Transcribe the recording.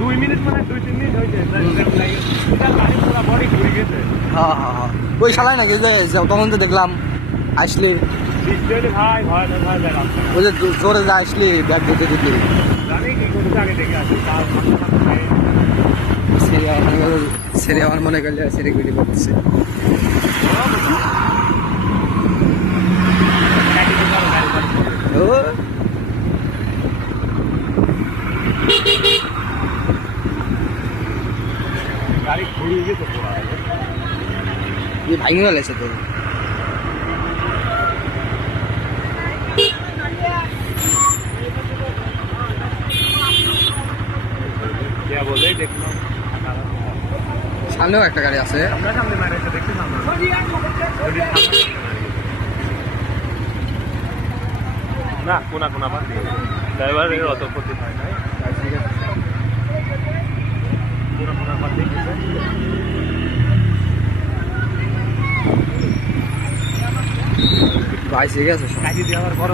2 minute মানে 2-3 minute হয়েছে গাড়ি পুরো বডি ঘুরে গেছে। হ্যাঁ হ্যাঁ হ্যাঁ ওই শালায় নাকি যে তখন তো দেখলাম আসলি ভাই ভয় ভয় দেখা ওই যে জোরে যা আসলি ব্যাগ দিতে দিতে জানি কি করতে আগে দেখে আসি সেরে আমার মনে করলে সেরে গুলি করতেছে ও গাড়ি ঘুরে গেছে পুরো ये भाई वाले से तो क्या बोले देखना সামনেও একটা গাড়ি আছে আমরা সামনে মারাইছে দেখছি সামনে না কোনা কোনা বাদ দিয়ে ড্রাইভারের অত ক্ষতি হয় না ঠিক আছে কোনা কোনা বাদ দিয়ে ভাই ঠিক আছে কাটি দিয়ে আবার বড়